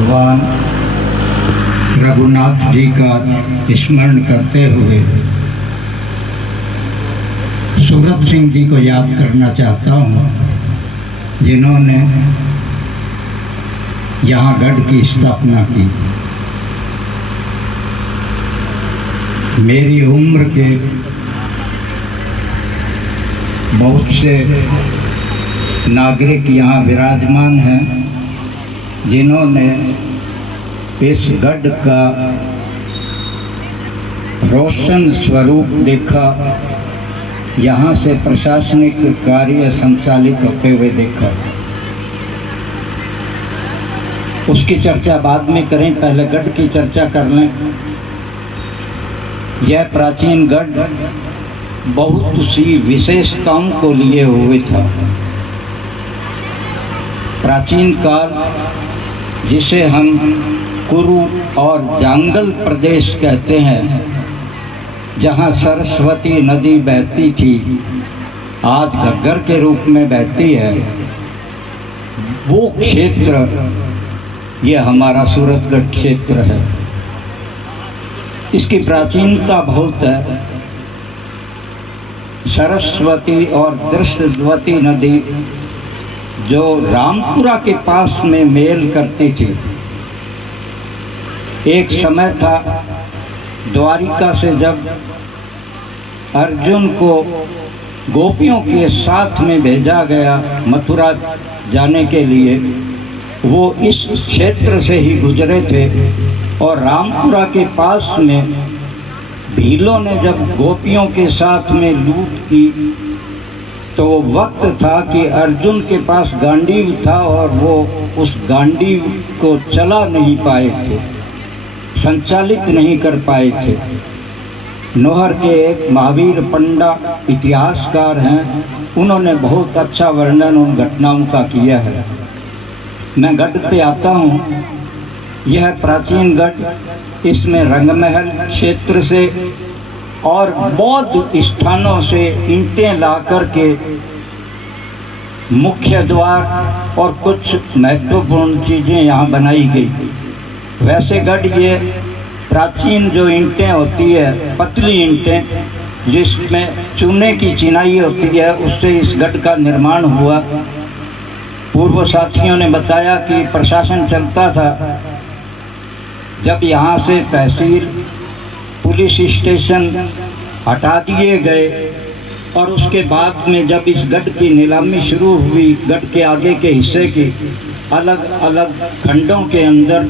भगवान रघुनाथ जी का स्मरण करते हुए सूरत सिंह जी को याद करना चाहता हूँ, जिन्होंने यहाँ गढ़ की स्थापना की। मेरी उम्र के बहुत से नागरिक यहाँ विराजमान हैं, जिन्होंने इस गढ़ का रोशन स्वरूप देखा, यहाँ से प्रशासनिक कार्य संचालित होते हुए देखा। उसकी चर्चा बाद में करें, पहले गढ़ की चर्चा कर लें। यह प्राचीन गढ़ बहुत सी विशेषताओं को लिए हुए था। प्राचीन काल, जिसे हम कुरु और जांगल प्रदेश कहते हैं, जहाँ सरस्वती नदी बहती थी, आज घग्गर के रूप में बहती है, वो क्षेत्र ये हमारा सूरतगढ़ क्षेत्र है। इसकी प्राचीनता बहुत है। सरस्वती और दृश्यवती नदी जो रामपुरा के पास में मेल करती थी, एक समय था द्वारिका से जब अर्जुन को गोपियों के साथ में भेजा गया मथुरा जाने के लिए, वो इस क्षेत्र से ही गुजरे थे। और रामपुरा के पास में भीलों ने जब गोपियों के साथ में लूट की, तो वो वक्त था कि अर्जुन के पास गांडीव था और वो उस गांडीव को चला नहीं पाए थे, संचालित नहीं कर पाए थे। नोहर के एक महावीर पंडा इतिहासकार हैं, उन्होंने बहुत अच्छा वर्णन उन घटनाओं का किया है। मैं गढ़ पे आता हूँ। यह प्राचीन गढ़, इसमें रंगमहल क्षेत्र से और बौद्ध स्थानों से ईंटें ला कर के मुख्य द्वार और कुछ महत्वपूर्ण चीज़ें यहाँ बनाई गई। वैसे गढ़ ये प्राचीन जो ईंटें होती है, पतली ईंटें जिसमें चूने की चिनाई होती है, उससे इस गढ़ का निर्माण हुआ। पूर्व साथियों ने बताया कि प्रशासन चलता था। जब यहाँ से तहसील, पुलिस स्टेशन हटा दिए गए और उसके बाद में जब इस गढ़ की नीलामी शुरू हुई, गढ़ के आगे के हिस्से की अलग अलग खंडों के अंदर,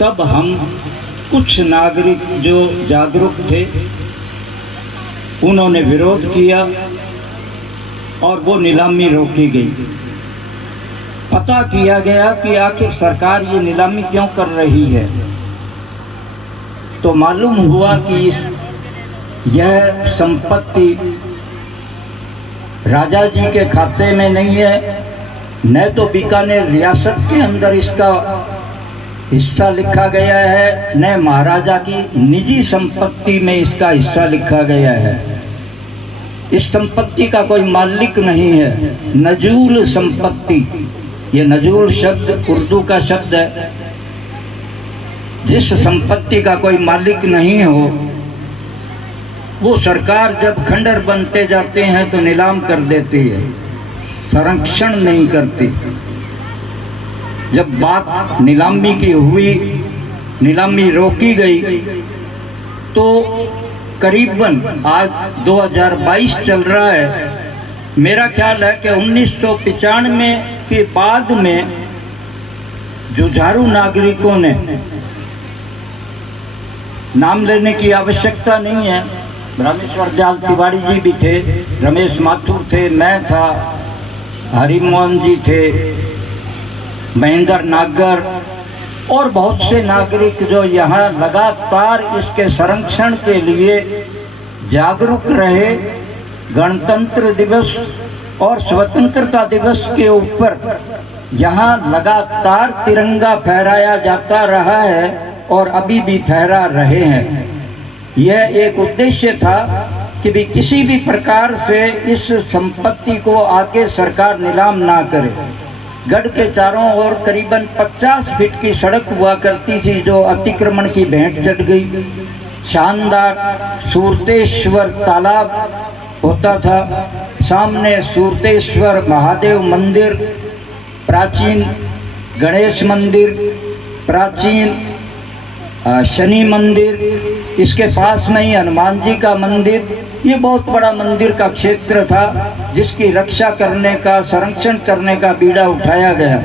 तब हम कुछ नागरिक जो जागरूक थे, उन्होंने विरोध किया और वो नीलामी रोकी गई। पता किया गया कि आखिर सरकार ये नीलामी क्यों कर रही है, तो मालूम हुआ कि यह संपत्ति राजा जी के खाते में नहीं है, न तो बीकानेर रियासत के अंदर इसका हिस्सा लिखा गया है, न महाराजा की निजी संपत्ति में इसका हिस्सा लिखा गया है। इस संपत्ति का कोई मालिक नहीं है। नजूल संपत्ति, ये नजूल शब्द उर्दू का शब्द है। जिस संपत्ति का कोई मालिक नहीं हो, वो सरकार जब खंडर बनते जाते हैं तो नीलाम कर देती है, संरक्षण नहीं करती। जब बात नीलामी की हुई, नीलामी रोकी गई, तो करीबन आज 2022 चल रहा है। मेरा ख्याल है कि 1995 के बाद में जुझारू नागरिकों ने, नाम लेने की आवश्यकता नहीं है, रामेश्वर दयाल तिवारी जी भी थे, रमेश माथुर थे, मैं था, हरिमोहन जी थे, महेंद्र नागर और बहुत से नागरिक जो यहाँ लगातार इसके संरक्षण के लिए जागरूक रहे। गणतंत्र दिवस और स्वतंत्रता दिवस के ऊपर यहाँ लगातार तिरंगा फहराया जाता रहा है और अभी भी फहरा रहे हैं। यह एक उद्देश्य था कि भी किसी भी प्रकार से इस संपत्ति को आगे सरकार नीलाम ना करे। गढ़ के चारों ओर करीबन 50 फीट की सड़क हुआ करती थी जो अतिक्रमण की भेंट चढ़ गई। शानदार सूरतेश्वर तालाब होता था, सामने सूरतेश्वर महादेव मंदिर, प्राचीन गणेश मंदिर, प्राचीन शनि मंदिर, इसके पास में ही हनुमान जी का मंदिर। ये बहुत बड़ा मंदिर का क्षेत्र था जिसकी रक्षा करने का, संरक्षण करने का बीड़ा उठाया गया।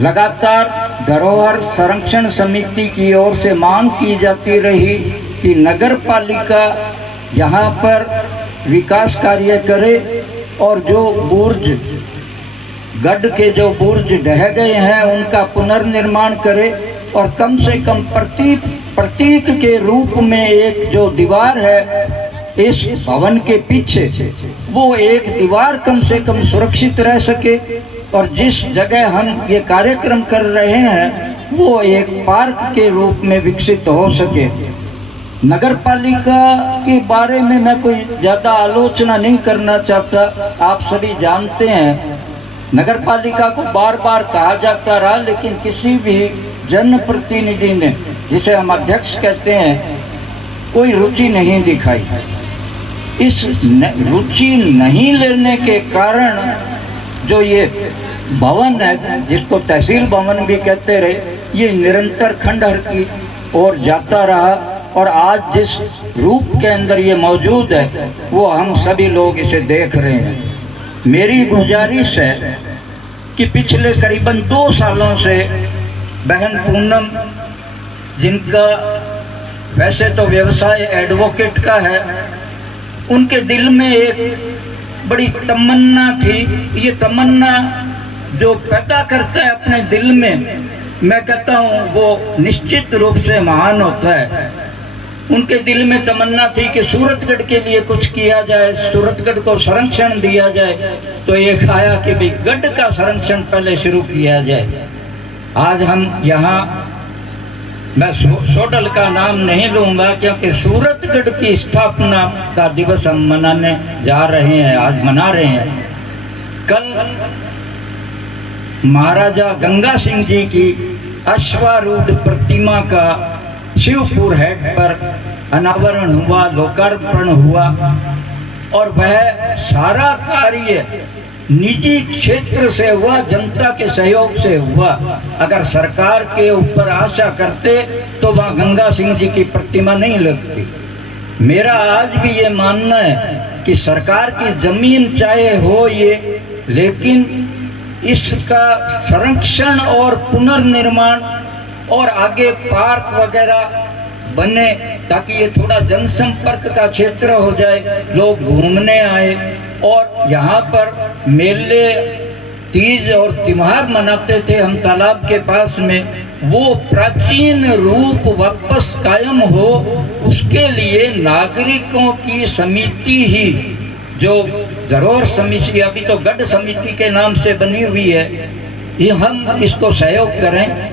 लगातार धरोहर संरक्षण समिति की ओर से मांग की जाती रही कि नगर पालिका यहाँ पर विकास कार्य करे और जो बुर्ज, गढ़ के जो बुर्ज ढह गए हैं उनका पुनर्निर्माण करे और कम से कम प्रतीक के रूप में एक जो दीवार है इस भवन के पीछे, वो एक दीवार कम से कम सुरक्षित रह सके और जिस जगह हम ये कार्यक्रम कर रहे हैं वो एक पार्क के रूप में विकसित हो सके। नगर पालिका के बारे में मैं कोई ज़्यादा आलोचना नहीं करना चाहता। आप सभी जानते हैं नगर पालिका को बार बार कहा जाता रहा, लेकिन किसी भी जनप्रतिनिधि ने, जिसे हम अध्यक्ष कहते हैं, कोई रुचि नहीं दिखाई। इस रुचि नहीं लेने के कारण जो ये भवन है, जिसको तहसील भवन भी कहते रहे, ये निरंतर खंडहर की ओर जाता रहा और आज जिस रूप के अंदर ये मौजूद है वो हम सभी लोग इसे देख रहे हैं। मेरी गुजारिश है कि पिछले करीबन 2 सालों से बहन पूनम, जिनका वैसे तो व्यवसाय एडवोकेट का है, उनके दिल में एक बड़ी तमन्ना थी। ये तमन्ना जो पैदा करता है अपने दिल में, मैं कहता हूँ वो निश्चित रूप से महान होता है। उनके दिल में तमन्ना थी कि सूरतगढ़ के लिए कुछ किया जाए, सूरतगढ़ को संरक्षण दिया जाए। तो एक आया कि भाई गढ़ का संरक्षण पहले शुरू किया जाए। आज हम यहाँ, मैं सोडल का नाम नहीं लूँगा क्योंकि सूरतगढ़ की स्थापना का दिवस हम मनाने जा रहे हैं, आज मना रहे हैं। कल महाराजा गंगा सिंह जी की अश्वारूढ़ प्रतिमा का शिवपुर हेड पर अनावरण हुआ, लोकार्पण हुआ और वह सारा कार्य निजी क्षेत्र से हुआ, जनता के सहयोग से हुआ। अगर सरकार के ऊपर आशा करते तो वहाँ गंगा सिंह जी की प्रतिमा नहीं लगती। मेरा आज भी ये मानना है कि सरकार की जमीन चाहे हो ये, लेकिन इसका संरक्षण और पुनर्निर्माण और आगे पार्क वगैरह बने ताकि ये थोड़ा जनसंपर्क का क्षेत्र हो जाए, लोग घूमने आए। और यहाँ पर मेले, तीज और त्योहार मनाते थे हम तालाब के पास में, वो प्राचीन रूप वापस कायम हो, उसके लिए नागरिकों की समिति ही, जो धरोहर समिति अभी तो गढ़ समिति के नाम से बनी हुई है, ये हम इसको सहयोग करें।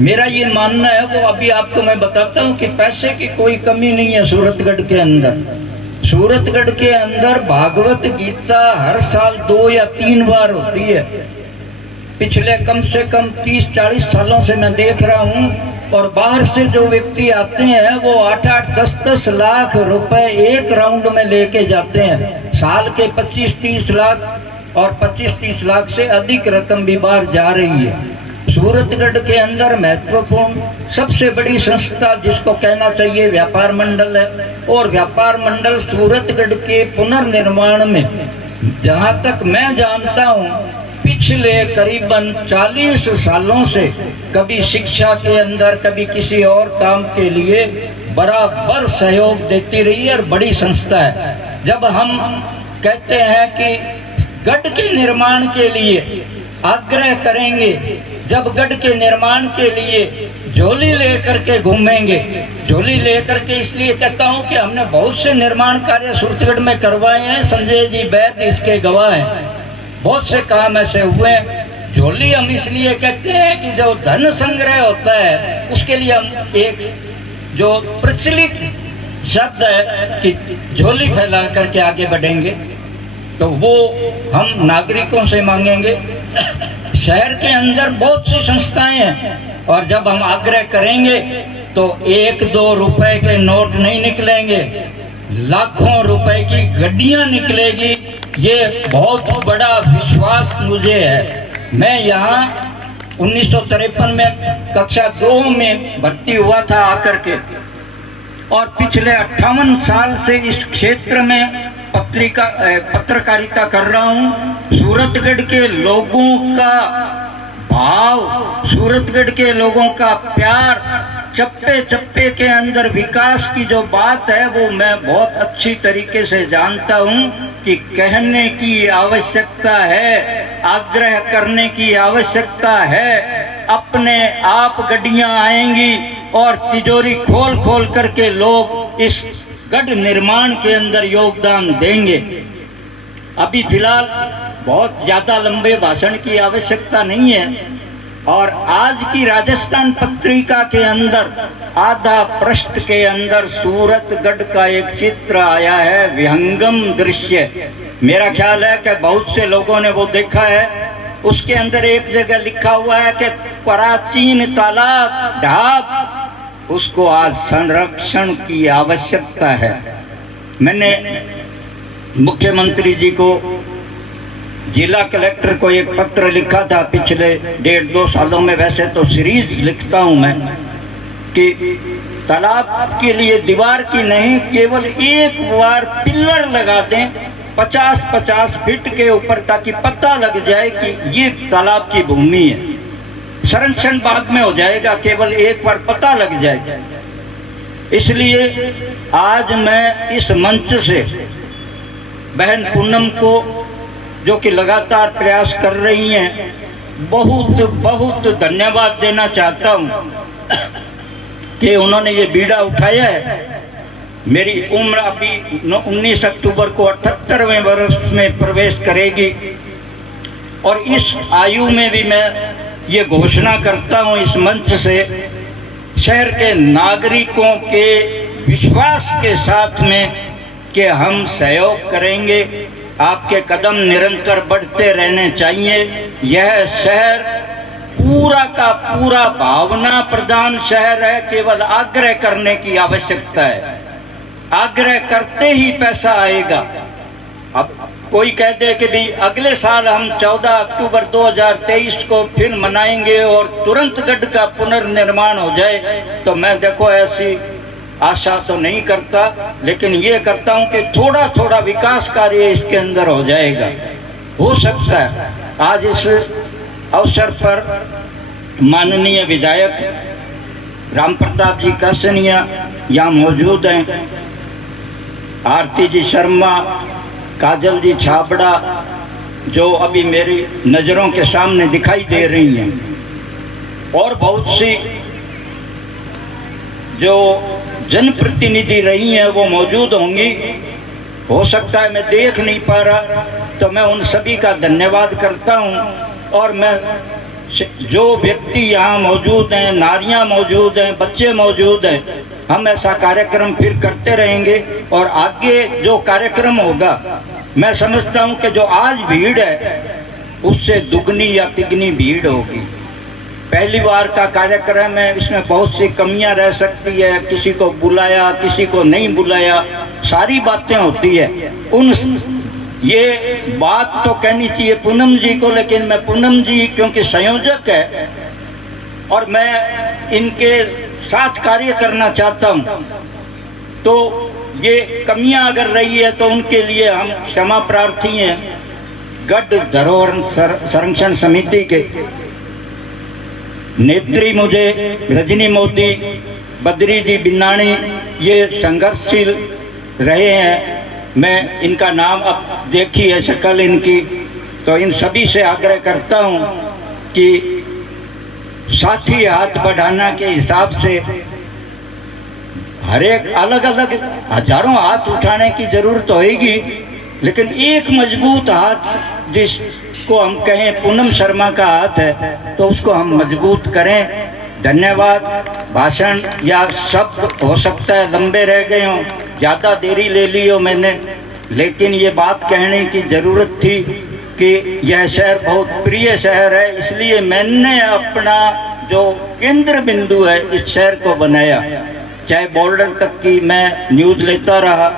मेरा ये मानना है, वो अभी आपको मैं बताता हूँ कि पैसे की कोई कमी नहीं है सूरतगढ़ के अंदर। सूरतगढ़ के अंदर भागवत गीता हर साल 2 या 3 बार होती है। पिछले कम से कम 30-40 सालों से मैं देख रहा हूँ। और बाहर से जो व्यक्ति आते हैं वो 8-8, 10-10 लाख रुपए एक राउंड में लेके जाते हैं। साल के 25-30 लाख और 25-30 लाख से अधिक रकम भी बाहर जा रही है। सूरतगढ़ के अंदर महत्वपूर्ण सबसे बड़ी संस्था जिसको कहना चाहिए व्यापार मंडल है। और व्यापार मंडल सूरतगढ़ के पुनर्निर्माण में, जहाँ तक मैं जानता हूँ, पिछले करीबन 40 सालों से कभी शिक्षा के अंदर, कभी किसी और काम के लिए बराबर सहयोग देती रही है और बड़ी संस्था है। जब हम कहते हैं कि गढ़ के निर्माण के लिए आग्रह करेंगे, जब गढ़ के निर्माण के लिए झोली लेकर के घूमेंगे, झोली लेकर के इसलिए कहता हूँ कि हमने बहुत से निर्माण कार्य सूरतगढ़ में करवाए हैं, संजय जी वैद्य इसके गवाह हैं। बहुत से काम ऐसे हुए हैं। झोली हम इसलिए कहते हैं कि जो धन संग्रह होता है उसके लिए हम एक जो प्रचलित शब्द है कि झोली फैला करके आगे बढ़ेंगे, तो वो हम नागरिकों से मांगेंगे। शहर के अंदर बहुत सी संस्थाएं हैं और जब हम आग्रह करेंगे तो 1-2 रुपए के नोट नहीं निकलेंगे, लाखों रुपए की गड्डियां निकलेगी। ये बहुत बड़ा विश्वास मुझे है। मैं यहाँ 1953 में कक्षा 2 में भर्ती हुआ था आकर के, और पिछले 58 साल से इस क्षेत्र में पत्रकारिता कर रहा हूँ। सूरतगढ़ के लोगों का भाव, सूरतगढ़ के लोगों का प्यार, चप्पे चप्पे के अंदर विकास की जो बात है वो मैं बहुत अच्छी तरीके से जानता हूँ कि कहने की आवश्यकता है, आग्रह करने की आवश्यकता है। अपने आप गड्डियां आएंगी और तिजोरी खोल खोल करके लोग इस गढ़ निर्माण के अंदर योगदान देंगे। अभी फिलहाल बहुत ज़्यादा लंबे भाषण की आवश्यकता नहीं है, और आज की राजस्थान पत्रिका के अंदर आधा पृष्ठ के अंदर सूरतगढ़ का एक चित्र आया है, विहंगम दृश्य। मेरा ख्याल है कि बहुत से लोगों ने वो देखा है। उसके अंदर एक जगह लिखा हुआ है कि प्राचीन तालाब ढाब, उसको आज संरक्षण की आवश्यकता है। मैंने मुख्यमंत्री जी को, जिला कलेक्टर को एक पत्र लिखा था पिछले 1.5-2 सालों में। वैसे तो सीरीज लिखता हूं मैं कि तालाब के लिए दीवार की नहीं, केवल एक बार पिलर लगा दें 50-50 फीट के ऊपर, ताकि पता लग जाए कि ये तालाब की भूमि है। संरक्षण बाद में हो जाएगा, केवल एक बार पता लग जाएगा। इसलिए आज मैं इस मंच से बहन पूनम को, जो कि लगातार प्रयास कर रही हैं, बहुत बहुत धन्यवाद देना चाहता हूं कि उन्होंने ये बीड़ा उठाया है। मेरी उम्र अभी 19 अक्टूबर को 78वें वर्ष में प्रवेश करेगी, और इस आयु में भी मैं ये घोषणा करता हूं इस मंच से, शहर के नागरिकों के विश्वास के साथ में कि हम सहयोग करेंगे। आपके कदम निरंतर बढ़ते रहने चाहिए। यह शहर पूरा का पूरा भावना प्रधान शहर है, केवल आग्रह करने की आवश्यकता है। आग्रह करते ही पैसा आएगा। अब कोई कह दे कि भाई अगले साल हम 14 अक्टूबर 2023 को फिर मनाएंगे और तुरंत गढ़ का पुनर्निर्माण हो जाए, तो मैं देखो ऐसी आशा तो नहीं करता, लेकिन ये करता हूं कि थोड़ा थोड़ा विकास कार्य इसके अंदर हो जाएगा। हो सकता है आज इस अवसर पर माननीय विधायक राम प्रताप जी कासनिया यहाँ मौजूद हैं, आरती जी शर्मा, काजल जी छाबड़ा, जो अभी मेरी नज़रों के सामने दिखाई दे रही हैं, और बहुत सी जो जनप्रतिनिधि रही हैं वो मौजूद होंगी। हो सकता है मैं देख नहीं पा रहा, तो मैं उन सभी का धन्यवाद करता हूं। और मैं जो व्यक्ति यहाँ मौजूद हैं, नारियां मौजूद हैं, बच्चे मौजूद हैं, हम ऐसा कार्यक्रम फिर करते रहेंगे। और आगे जो कार्यक्रम होगा, मैं समझता हूं कि जो आज भीड़ है उससे दुगनी या तिगनी भीड़ होगी। पहली बार का कार्यक्रम है, इसमें बहुत सी कमियां रह सकती है, किसी को बुलाया किसी को नहीं बुलाया, सारी बातें होती है। ये बात तो कहनी चाहिए पूनम जी को, लेकिन मैं पूनम जी क्योंकि संयोजक है और मैं इनके साथ कार्य करना चाहता हूँ, तो ये कमियां अगर रही है तो उनके लिए हम क्षमा प्रार्थी हैं। गढ़ धरोहर संरक्षण समिति के नेत्री मुझे रजनी मोदी, बद्री जी बिन्नाणी, ये संघर्षशील रहे हैं। मैं इनका नाम अब देखी है शक्ल इनकी, तो इन सभी से आग्रह करता हूँ कि साथी हाथ बढ़ाना के हिसाब से हर एक अलग अलग हजारों हाथ उठाने की जरूरत होगी, लेकिन एक मजबूत हाथ जिसको हम कहें पूनम शर्मा का हाथ है, तो उसको हम मजबूत करें। धन्यवाद। भाषण या शब्द हो सकता है लंबे रह गए हों, ज़्यादा देरी ले ली हो मैंने, लेकिन ये बात कहने की ज़रूरत थी कि यह शहर बहुत प्रिय शहर है, इसलिए मैंने अपना जो केंद्र बिंदु है इस शहर को बनाया। चाहे बॉर्डर तक की मैं न्यूज़ लेता रहा,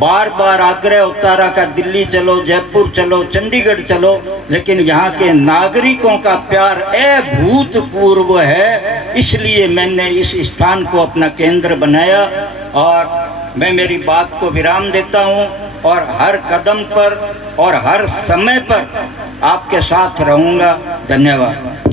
बार बार आग्रह होता रहा कि दिल्ली चलो, जयपुर चलो, चंडीगढ़ चलो, लेकिन यहाँ के नागरिकों का प्यार अभूतपूर्व है, इसलिए मैंने इस स्थान को अपना केंद्र बनाया। और मैं मेरी बात को विराम देता हूँ और हर कदम पर और हर समय पर आपके साथ रहूँगा। धन्यवाद।